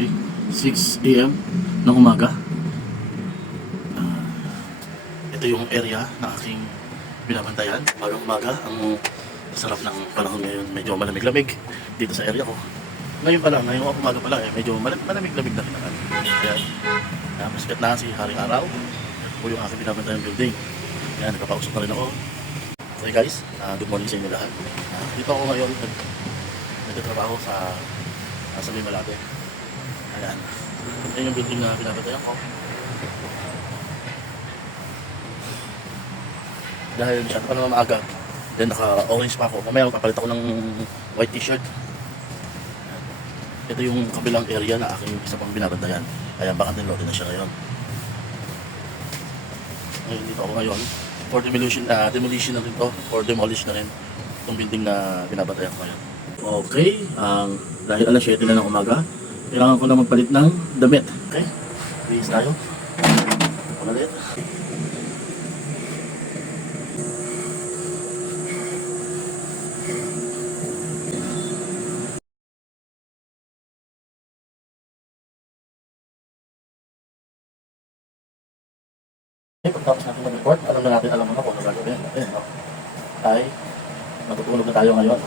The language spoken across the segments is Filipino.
Okay, 6 a.m. ng umaga. Ito yung area na aking binabantayan. Umaga, ang sarap ng panahon ngayon. Medyo malamig-lamig dito sa area ko. Ngayon pa lang, ngayong umaga pa lang, medyo malamig-lamig na kinakan. Ayan, maskat na si Haring Araw. Ito po yung aking binabantayan building. Ayan, nagpapausap na rin ako. Okay guys, good morning sa inyo lahat. Dito ako ngayon, nagtatrabaho sa May Malate. Ayan, ito yung building na binabantayan ko. Dahil masyado pa naman maaga, then naka-orange pa ako. Mamaya papalit ako ng white t-shirt. Ito yung kabilang area na aking isa pang binabantayan. Ayan, bakante lote na siya ngayon. Ngayon, dito ako ngayon. For demolition na rin to. For demolish na rin itong building na binabantayan ko ngayon. Okay, dahil alas 7 na ng umaga, kailangan ko na magpalit ng damit. Okay, bihis tayo. Pagalit. Pagtapos natin mag-report, alam mo na kung ano gagawin natin. Ay, matutulog na tayo ngayon.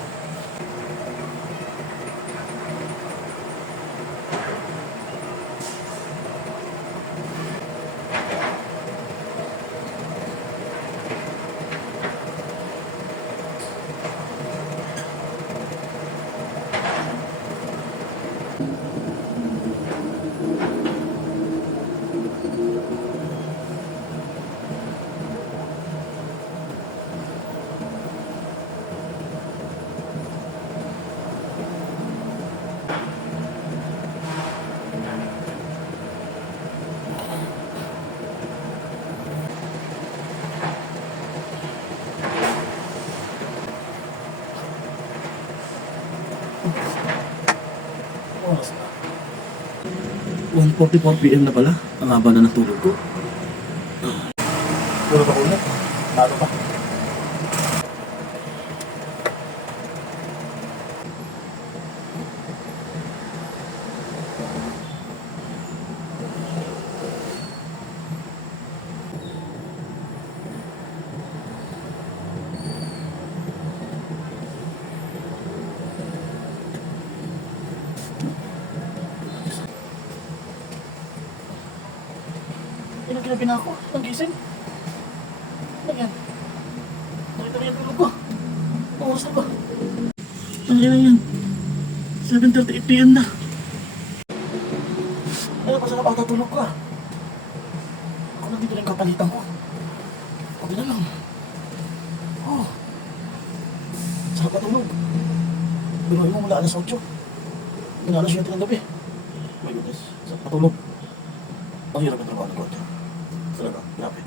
Oras na. 1:44 PM na pala. Ang haba na ng tulog ko. Tulog ako ulit. Bago pa. Ginabi na ako. Ang gising. Ano yan? Nakita na yung tulog ko. Oras na ba? Ano yan? 7:38 PM na. Ano pa sa kapata tulog ko ah? Ako nandito lang kapalitan ko. Pagod na lang. Oh. Sarap na tulog. Binuhay mo mula alas 8. Mula alas 7 ng gabi. My goodness. Sarap na tulog. Ang hirap ang trabaho ng kotse. Talaga, grabe.